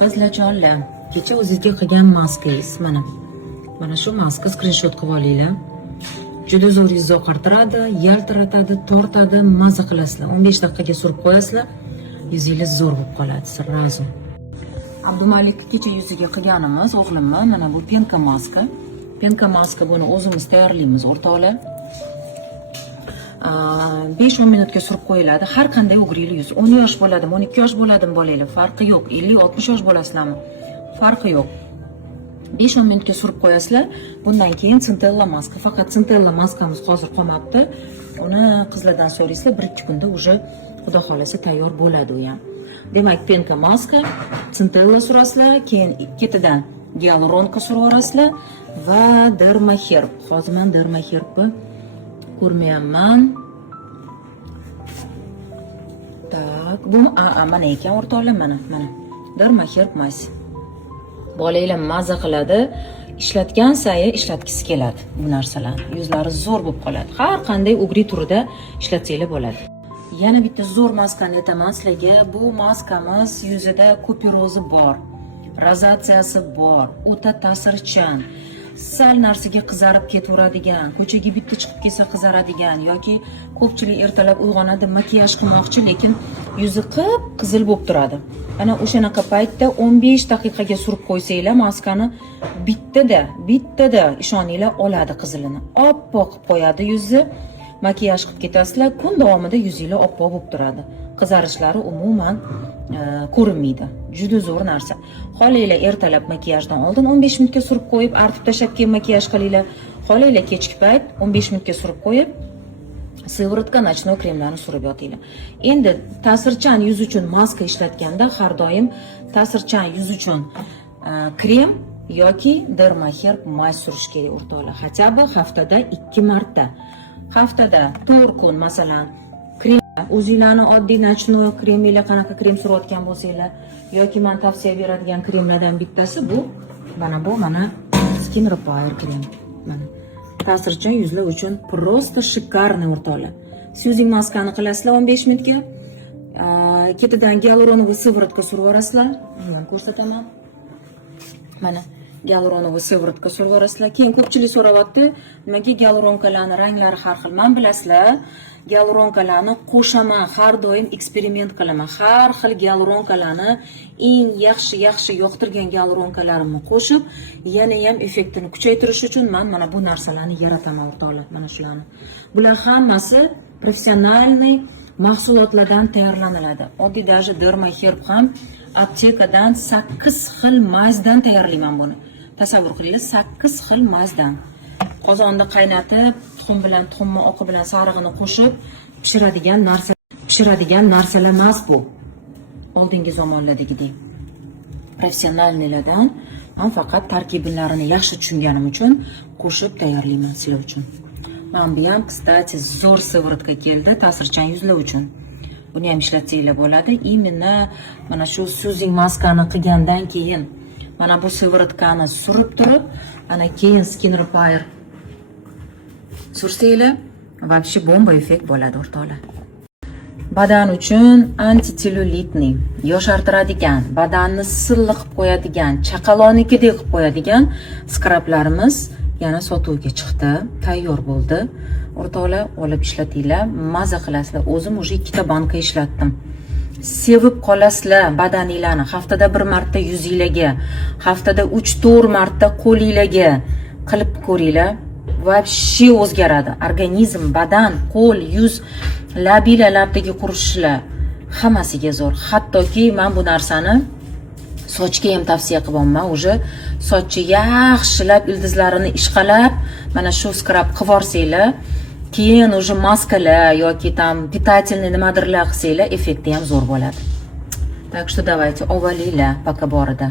Qizlarjonlar, kecha o'zingizga qilgan maskangiz mana. Mana shu maska skrinshot qilib olinglar. Juda zo'r yuzni oqartiradi, yaltiratadi, tortadi, maza qilasizlar. 15 daqiqaga surib qo'yasizlar. Yuzingiz zo'r bo'lib qoladi sirrazu. Abdumalik kecha yuziga qilganimiz o'g'limni mana bu penka maska. Penka maska buni o'zimiz tayyorlaymiz o'rtoqlar. 5-10 minutga surib qo'yiladi. Har qanday o'g'rili yuz. 10 yosh bo'ladimi, 12 yosh bo'ladimi bolanglar, farqi yo'q. 50-60 yosh bo'lasizlarmi? Farqi yo'q. 5-10 minutga surib qo'yasizlar. Bundan keyin Centella maska. Faqat Centella maskamiz hozir qolmabdi. Uni qizlardan so'raysizlar, 1-2 kunda уже xudo xolasa tayyor bo'ladi u ham. Demak, penka maska, Centella surasizlar, keyin ketidan gialuronka suraverasizlar va dermaherb. Hozir men dermaherbni ko'rmayapman. Tak, bu mana ekan o'rtoqlar, mana. Dermaherb mas. Bolalar maza qiladi, ishlatgan sayi ishlatgisi keladi bu narsalarni. Yuzlari zo'r bo'lib qoladi. Har qanday o'g'ri turida ishlatsanglar bo'ladi. Yana bitta zo'r maskani aytaman sizlarga. Bu maskamiz yuzida kupirozi bor, rozatsiyasi bor, o'ta ta'sirchan, sal narsaga qizarib ketaveradigan, ko'chaga bitta chiqib kelsa qizaradigan yoki ko'pchilik ertalab uyg'onadi, makiyaj qilmoqchi, lekin yuzi qip-qizil bo'lib turadi. Ana o'shanaqa paytda 15 daqiqaga surib qo'ysanglar maskani, bittada ishoninglar oladi qizilini. Oppoq qilib qo'yadi yuzni. Makiyaj qilib ketasizlar, kun davomida yuzinglar oppoq bo'lib turadi. Qizarishlari umuman ko'rinmaydi. Juda zo'r narsa. Xohlaylar ertalab makiyajdan oldin 15 minutga surib qo'yib, artib tashlab keyin makiyaj qilinglar. Xohlaylar kechki payt 15 minutga surib qo'yib, sivorotka nochnoy kremlarni surib yotinglar. Endi ta'sirchan yuz uchun maska ishlatganda har doim ta'sirchan yuz uchun krem yoki dermaherb mas surish kerak o'rtoqlar. Hatto haftada 2 marta. Haftada 4 kun masalan krem, o'zinglarni oddiy nochnoy kreminglar qanaqa krem surayotgan bo'lsanglar yoki men tavsiya beradigan kremlardan bittasi bu mana Skin Repair krem. Mana ta'sirchan yuzlar uchun prosta shikarniy o'rtoqlar. Suzing maskani qilasizlar 15 minutga. Ketidan gialuronovoy sivorotka suraverasizlar. Men ko'rsataman. Mana gialuronovoy sivorotka suraverasizlar. Keyin ko'pchilik so'rayapti, nimaga gialuronkalarning ranglari har xil? Men bilasizlar, gialuronkalarni qo'shaman, har doim eksperiment qilaman. Har xil gialuronkalarni eng yaxshi yoqtirgan gialuronkalarimni qo'shib, yana ham effektini kuchaytirish uchun men mana bu narsalarni yarataman o'rtoqlar, mana shularni. Bular hammasi professionalniy mahsulotlardan tayyorlaniladi. Oddiy даже dermaherb ham aptekadan 8 xil mazdan tayyorlayman buni. Tasavvur qilinglar, 8 xil mazdan. Qozonda qaynatib, tuxumni oqi bilan sarig'ini qo'shib pishiradigan narsalar emas bu. Oldingi zamonlardagidek. Professionalnilardan men faqat tarkiblarini yaxshi tushunganim uchun qo'shib tayyorlayman sizlar uchun. Men bu ham, kstati, zo'r sivorotka keldi ta'sirchan yuzlar uchun. Buni ham ishlatsanglar bo'ladi. Imенно mana shu suzing maskani qilgandan keyin mana bu sivorotkani surib turib, ana keyin Skin Repair sursanglar, вообще bomba effekt bo'ladi o'rtoqlar. Badan uchun antiselulitniy, yoshartiradigan, badanni silliq qilib qo'yadigan, chaqaloqnikidek qilib qo'yadigan skrablarimiz yana sotuvga chiqdi, tayyor bo'ldi. O'rtoqlar, olib ishlatinglar, maza qilasizlar. O'zim уже 2 banka ishlatdim. Sevib qolasizlar badaninglarni. Haftada 1 marta yuzinglarga, haftada 3-4 marta qo'linglarga qilib ko'ringlar. Вообще o'zgaradi. Organizm, badan, qo'l, yuz, labdagi qurishlar hammasiga zo'r. Hattoki men bu narsani sochga ham tavsiya qilaman. Уже sochni yaxshilab ildizlarini ishqalab, mana shu skrab qivorsanglar, keyin уже maskalar yoki tam питательный nimadirlar qilsanglar, effekti ham zo'r bo'ladi. Так что давайте, ovalinglar пока borida.